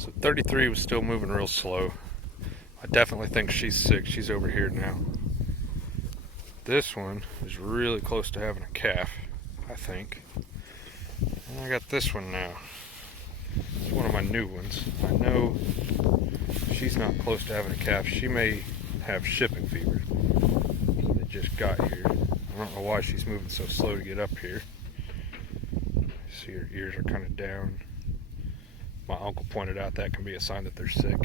So 33 was still moving real slow. I definitely think she's sick. She's over here now. This one is really close to having a calf, I think. And I got this one now. It's one of my new ones. I know she's not close to having a calf. She may have shipping fever that just got here. I don't know why she's moving so slow to get up here. See, her ears are kind of down. My uncle pointed out that can be a sign that they're sick.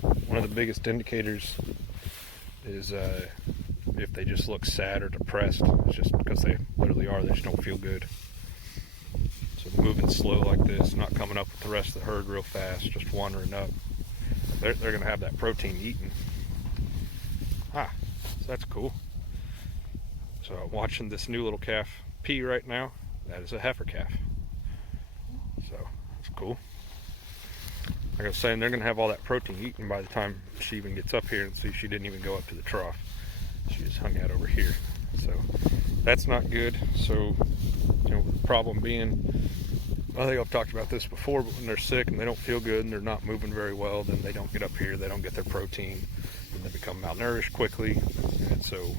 One of the biggest indicators is if they just look sad or depressed. It's just because they literally are. They just don't feel good. So moving slow like this, not coming up with the rest of the herd real fast, just wandering up. They're going to have that protein eaten. So that's cool. So I'm watching this new little calf pee right now. That is a heifer calf. So that's cool. Like I was saying, they're going to have all that protein eaten by the time she even gets up here. And see, she didn't even go up to the trough. She just hung out over here. So that's not good. So, the problem being, I think I've talked about this before, but when they're sick and they don't feel good and they're not moving very well, then they don't get up here, they don't get their protein, and they become malnourished quickly. And so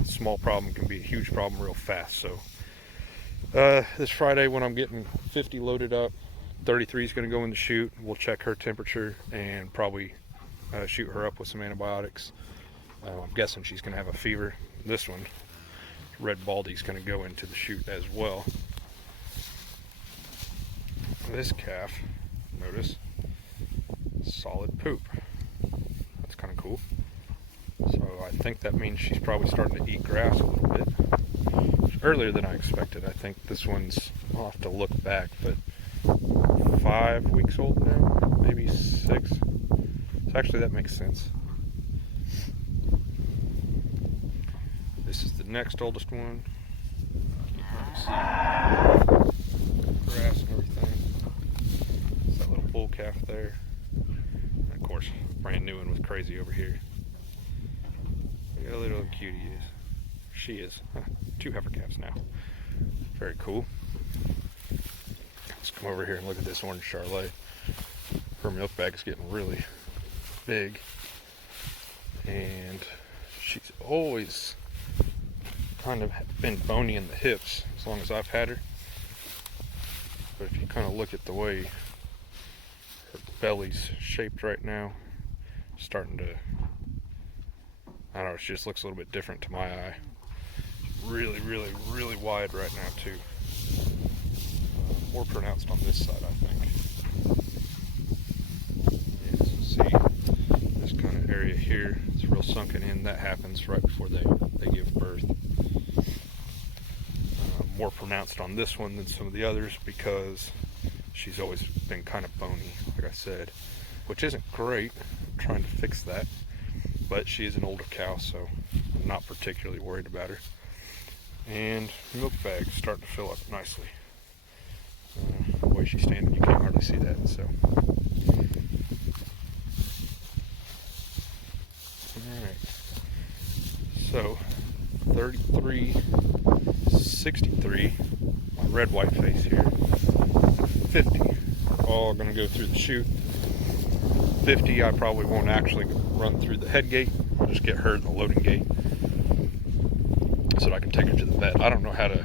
a small problem can be a huge problem real fast. So this Friday when I'm getting 50 loaded up, 33 is going to go in the chute. We'll check her temperature and probably shoot her up with some antibiotics. I'm guessing she's going to have a fever. This one, Red Baldy's going to go into the chute as well. This calf, notice, solid poop. That's kind of cool. So I think that means she's probably starting to eat grass a little bit. It's earlier than I expected. I think this one's, I'll have to look back, but 5 weeks old now, maybe 6. So actually that makes sense. This is the next oldest one. You can hardly see grass and everything. It's that little bull calf there. And of course, brand new one with Crazy over here. Look how little cutie is. She is. 2 heifer calves now. Very cool. Let's come over here and look at this orange Charolais. Her milk bag is getting really big. And she's always kind of been bony in the hips as long as I've had her. But if you kind of look at the way her belly's shaped right now, it's starting to, I don't know, she just looks a little bit different to my eye. Really, really, really wide right now too. More pronounced on this side, I think. Yeah, so see this kind of area here, it's real sunken in. That happens right before they give birth. More pronounced on this one than some of the others because she's always been kind of bony, like I said, which isn't great. I'm trying to fix that, but she is an older cow, so I'm not particularly worried about her. And milk bag's starting to fill up nicely. The way she's standing, you can't hardly see that. So, all right. So 33, 63, my red white face here, 50 are all going to go through the chute. 50 I probably won't actually run through the head gate. I'll just get her in the loading gate so that I can take her to the vet. I don't know how to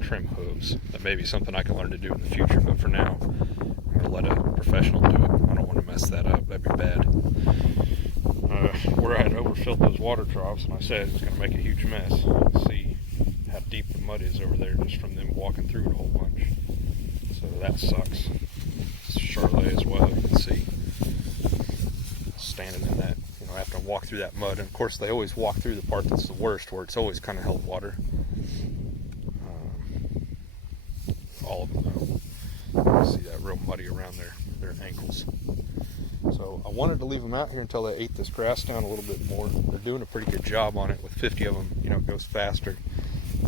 trim hooves. That may be something I can learn to do in the future, but for now I'm going to let a professional do it. I don't want to mess that up. That'd be bad. Where I had overfilled those water troughs, and I said it's going to make a huge mess. You can see how deep the mud is over there just from them walking through it a whole bunch. So that sucks. It's Charolais as well, you can see. Standing in that, having to walk through that mud. And of course they always walk through the part that's the worst, where it's always kind of held water. All of them though. You can see that real muddy around their ankles. So I wanted to leave them out here until they ate this grass down a little bit more. They're doing a pretty good job on it. With 50 of them, it goes faster.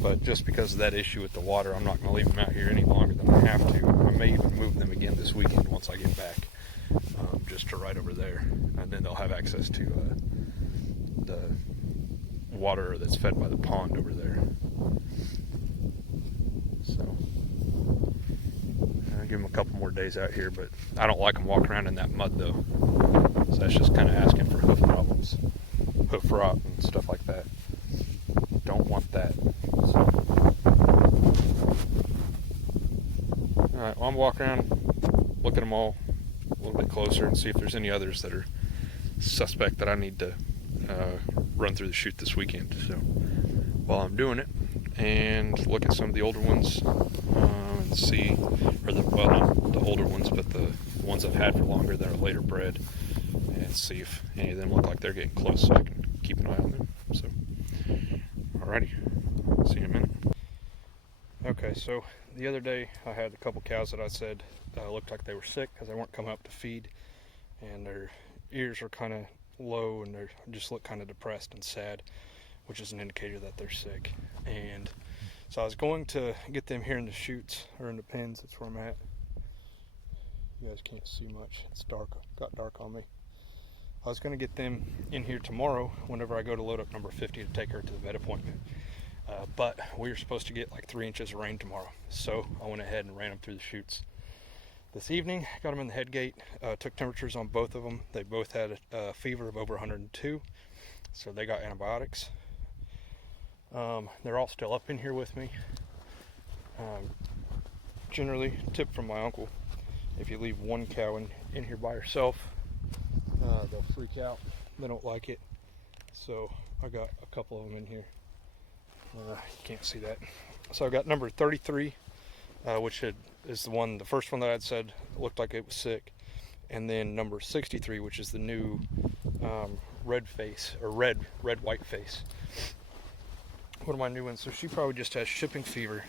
But just because of that issue with the water, I'm not going to leave them out here any longer than I have to. I may even move them again this weekend once I get back, just to right over there. And then they'll have access to the water that's fed by the pond over there. So more days out here, but I don't like them walking around in that mud though. So that's just kind of asking for hoof problems, hoof rot and stuff like that. Don't want that. So, alright, well, I'm walking around, look at them all a little bit closer and see if there's any others that are suspect that I need to run through the chute this weekend. So while I'm doing it, and look at some of the older ones and see, or well, not the older ones, but the ones I've had for longer that are later bred, and see if any of them look like they're getting close so I can keep an eye on them. So, alrighty, see you in a minute. Okay, so the other day I had a couple cows that I said looked like they were sick because they weren't coming up to feed, and their ears are kind of low and they just look kind of depressed and sad, which is an indicator that they're sick. And so I was going to get them here in the chutes, or in the pens. That's where I'm at. You guys can't see much, it's dark, got dark on me. I was going to get them in here tomorrow whenever I go to load up number 50 to take her to the vet appointment, but we were supposed to get like 3 inches of rain tomorrow, so I went ahead and ran them through the chutes this evening. Got them in the head gate, took temperatures on both of them. They both had a fever of over 102, so they got antibiotics. They're all still up in here with me. Generally, tip from my uncle, if you leave one cow in here by herself, they'll freak out. They don't like it. So I got a couple of them in here. You can't see that. So I got number 33, which is the first one that I'd said looked like it was sick, and then number 63, which is the new red face, or red white face. One of my new ones. So she probably just has shipping fever.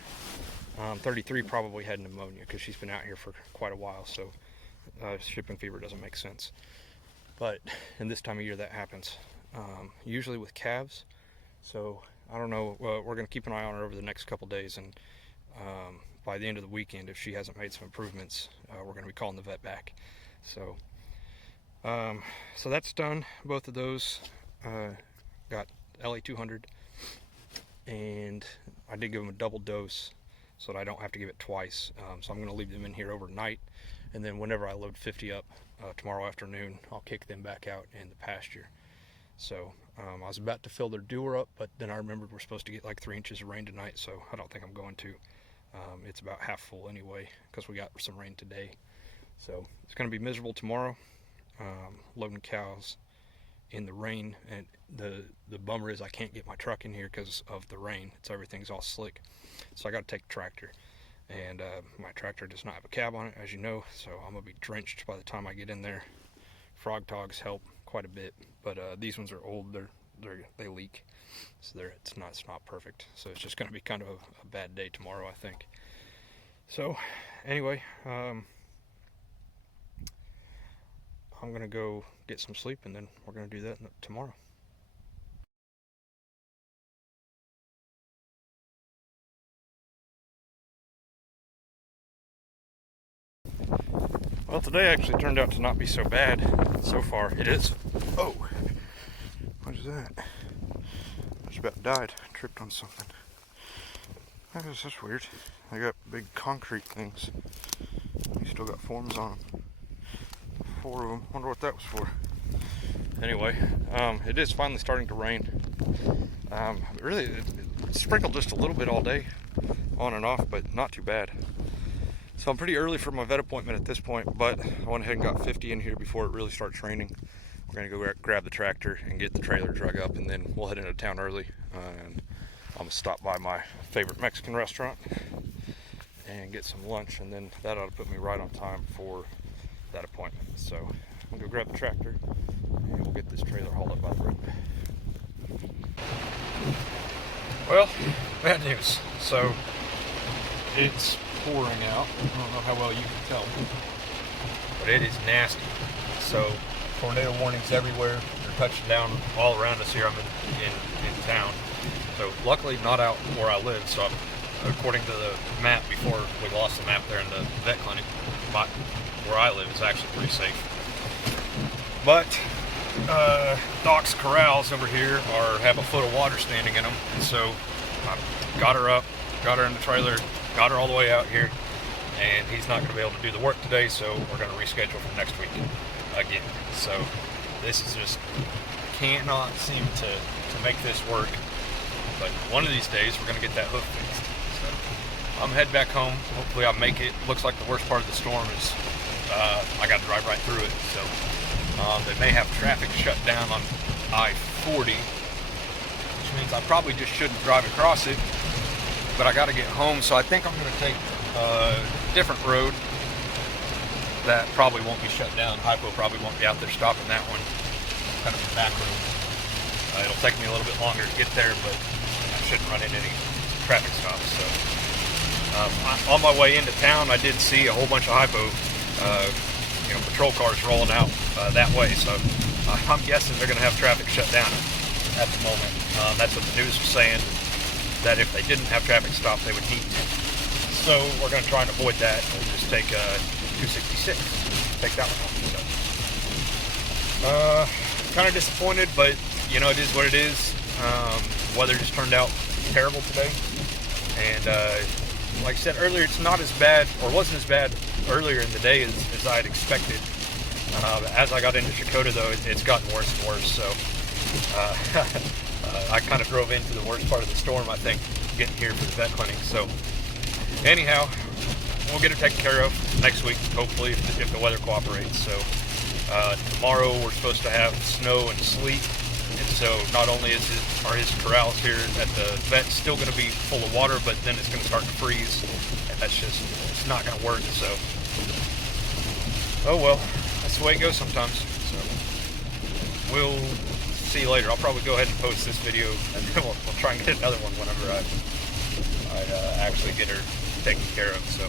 33 probably had pneumonia because she's been out here for quite a while, so shipping fever doesn't make sense. But in this time of year that happens, usually with calves. So I don't know, we're going to keep an eye on her over the next couple days, and by the end of the weekend, if she hasn't made some improvements, we're going to be calling the vet back. So so that's done. Both of those got LA200, and I did give them a double dose so that I don't have to give it twice. So I'm going to leave them in here overnight, and then whenever I load 50 up tomorrow afternoon, I'll kick them back out in the pasture. So I was about to fill their doer up, but then I remembered we're supposed to get like 3 inches of rain tonight, so I don't think I'm going to. It's about half full anyway because we got some rain today. So it's going to be miserable tomorrow, loading cows in the rain, and the bummer is I can't get my truck in here because of the rain. Everything's all slick, so I got to take the tractor, and my tractor does not have a cab on it, as you know, so I'm gonna be drenched by the time I get in there. Frog togs help quite a bit, but these ones are old. They leak, so it's not perfect. So it's just gonna be kind of a bad day tomorrow, I think. So anyway, I'm gonna go get some sleep, and then we're gonna do that tomorrow. Well, today actually turned out to not be so bad so far. It is. Oh, what is that? I just about died. Tripped on something. That's weird. They got big concrete things. They still got forms on them. 4 of them. Wonder what that was for. Anyway, it is finally starting to rain. Really, it sprinkled just a little bit all day, on and off, but not too bad. So I'm pretty early for my vet appointment at this point, but I went ahead and got 50 in here before it really starts raining. We're gonna go grab the tractor and get the trailer drug up, and then we'll head into town early. And I'm gonna stop by my favorite Mexican restaurant and get some lunch, and then that ought to put me right on time for that appointment. So I'm gonna go grab the tractor, and we'll get this trailer hauled up by the road. Well, bad news. So it's pouring out. I don't know how well you can tell, but it is nasty. So tornado warnings everywhere. They're touching down all around us here. I'm in town. So luckily not out where I live. So according to the map, before we lost the map there in the vet clinic, where I live is actually pretty safe. But Doc's corrals over here have a foot of water standing in them, and so I got her up, got her in the trailer, got her all the way out here, and he's not going to be able to do the work today, so we're going to reschedule for next week again. So this is just, cannot seem to make this work, but one of these days we're going to get that hoof fixed. So I'm heading back home. Hopefully I make it. Looks like the worst part of the storm is I got to drive right through it, so they may have traffic shut down on I-40, which means I probably just shouldn't drive across it, but I got to get home, so I think I'm going to take a different road that probably won't be shut down. Hypo probably won't be out there stopping that one. Kind of a back road. It'll take me a little bit longer to get there, but I shouldn't run into any traffic stops. So on my way into town, I did see a whole bunch of hypo, patrol cars rolling out that way. So I'm guessing they're going to have traffic shut down at the moment. That's what the news was saying, that if they didn't have traffic stops, they would heat. So we're going to try and avoid that. We'll just take 266, take that one off. So kind of disappointed, but it is what it is. Weather just turned out terrible today, and like I said earlier, it's not as bad, or wasn't as bad earlier in the day as I had expected. As I got into Shakota, though, it's gotten worse and worse. So I kind of drove into the worst part of the storm, I think, getting here for the vet clinic. So anyhow, we'll get it taken care of next week, hopefully, if the weather cooperates. So tomorrow we're supposed to have snow and sleet, and so not only are his corrals here at the vet still going to be full of water, but then it's going to start to freeze, and it's not going to work. So oh well, that's the way it goes sometimes. So we'll see you later. I'll probably go ahead and post this video, and then we'll try and get another one whenever I actually get her taken care of. So